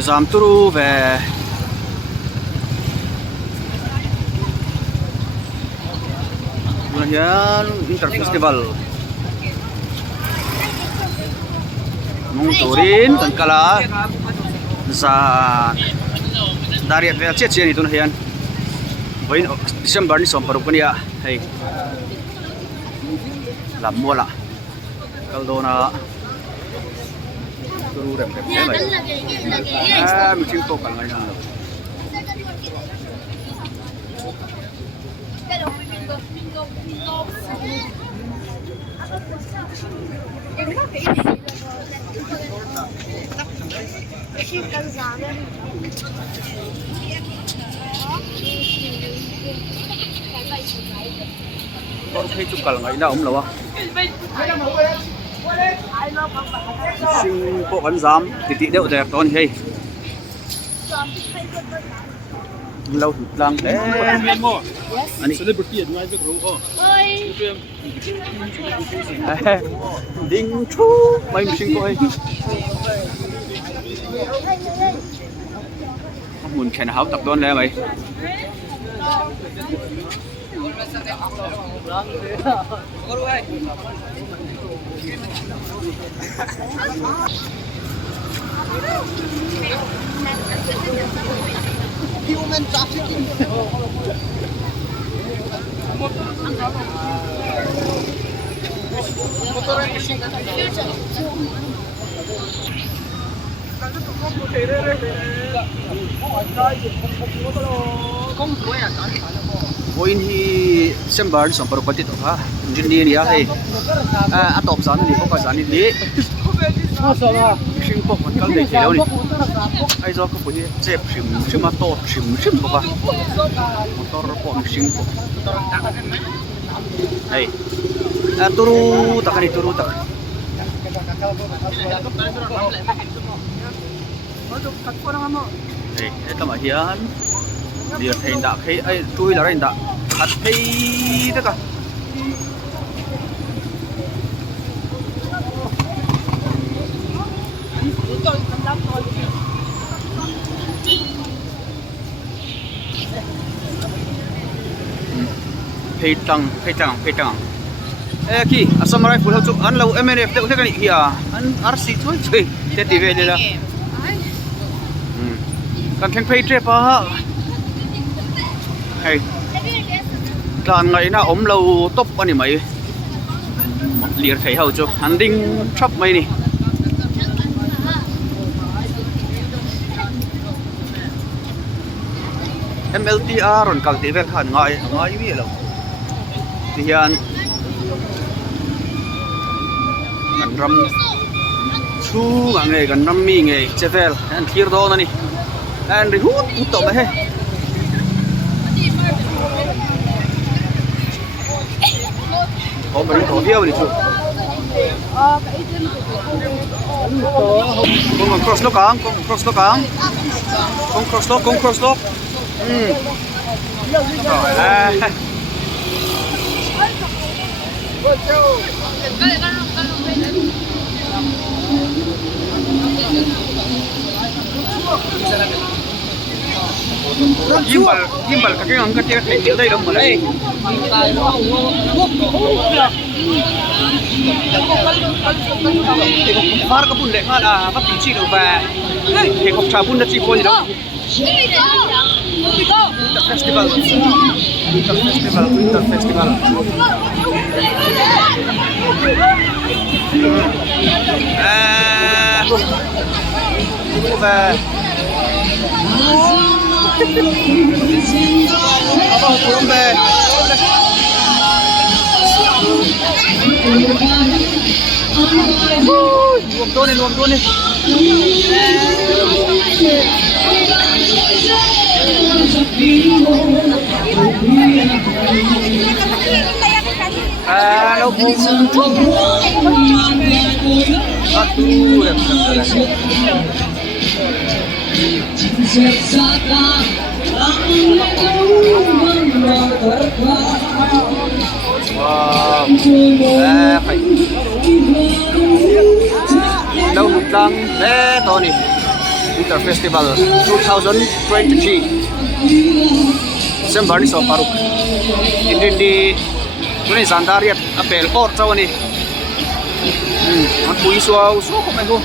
Giảm turu về Hian Inter Festival mong turin kan kala za dariat ve che che ni tun hian voin December ni som paruk nia hei lam mola kaldona turu rem rem lai mi ching to kal ngai na con thấy chụp cả ngày nào cũng lâu à sinh bộ bắn giám thì tị đậu đẹp con hay lâu lang thế anh celebrity ngay việc rồi đinh chú mấy mình sinh coi muốn khen háo tập đón lẽ mày Human trafficking. Voin hi December som paru pati to ha engineer ya he atop zan ni ko ka zan ni sing pok man kal dei theu ni ai zo ko puni chep sim to sim ko ba motor po sing po hey turu takani turu tak hey eta ma hian dia thấy đã thấy ai chui là đã thật thấy tất cả phê trăng khi samurai full hậu chụp ăn lâu MNF thế cái này kìa ăn RC thôi chơi thế thì về đây là cần khen phê trip à hay làm ngày nào ốm lâu top anh ấy mấy liệt thấy hậu cho hắn đinh chắp mấy nè MLTR rồi càng tí về hẳn ngại gì đâu thì hiện gần râm chú cả nghề gần râm mi nghề chế về anh kia đó nè anh đi hút tổ mấy có mấy tổ tiêu đi chú con cross lock con cross lock gimbal cái angkat dia kecil dah dong mulai. Far ka pun le khala vat chi lo ba. He kok cha pun da chi ko ni dong. Festival. Abang pulang be. Luang tu ni. Halo Bu. Aduh, ya wow, phải đâu một lần thế to này Winter Festival 2023 December ni so paruk hindi tunay sandariat apel or tawani ang puiso uso ko may go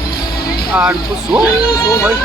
an puso so may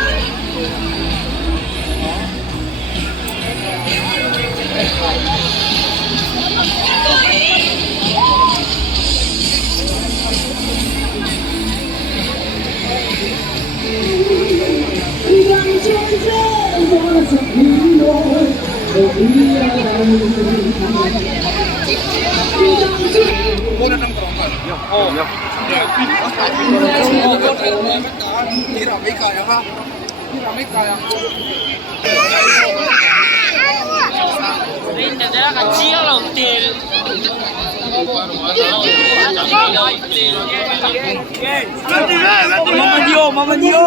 kecil loh, kecil. Mama Dio.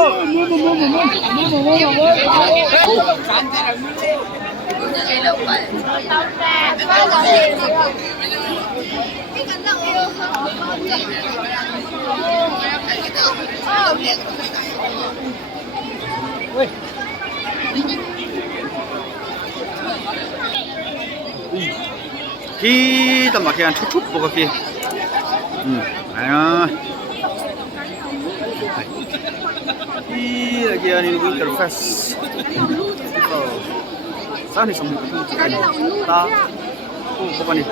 kita makian cukup pokok ki ayo lagi ini Winter Fest sana sama ta pokok ni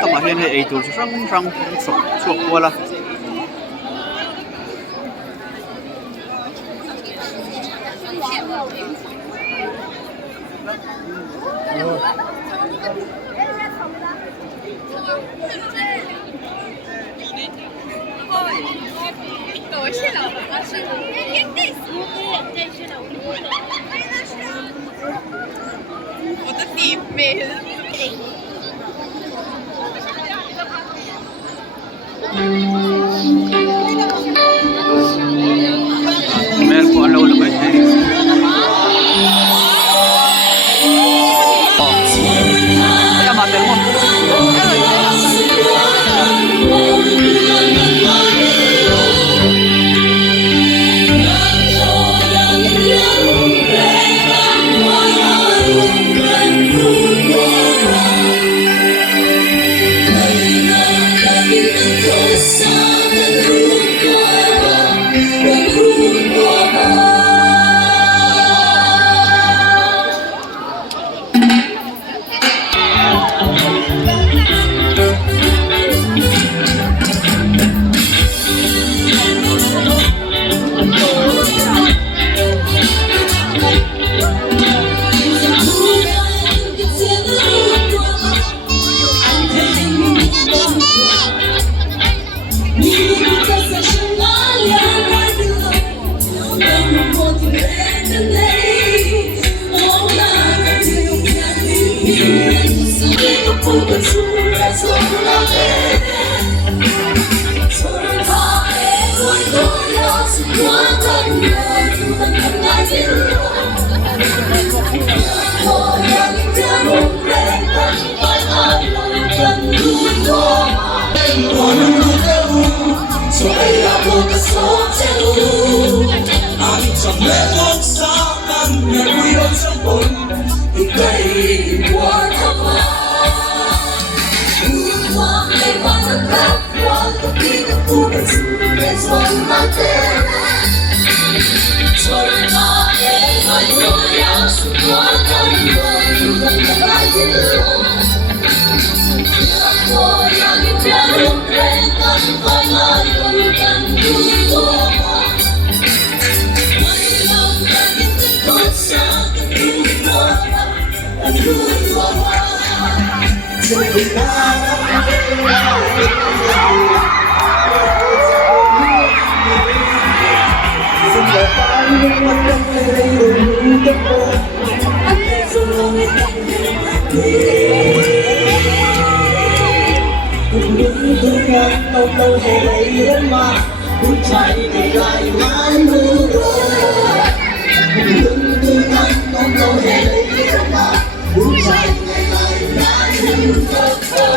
tamahin he itu sang sok wala Mel ko alaw na ba ini? Kaya matel mo.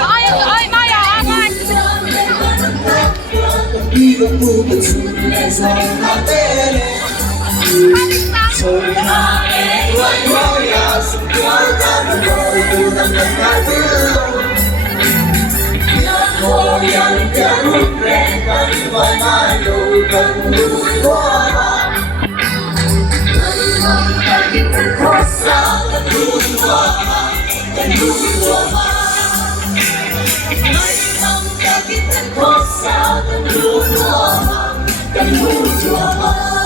Ai Maya, ai Kita kuasa dan lupa, dan lupa.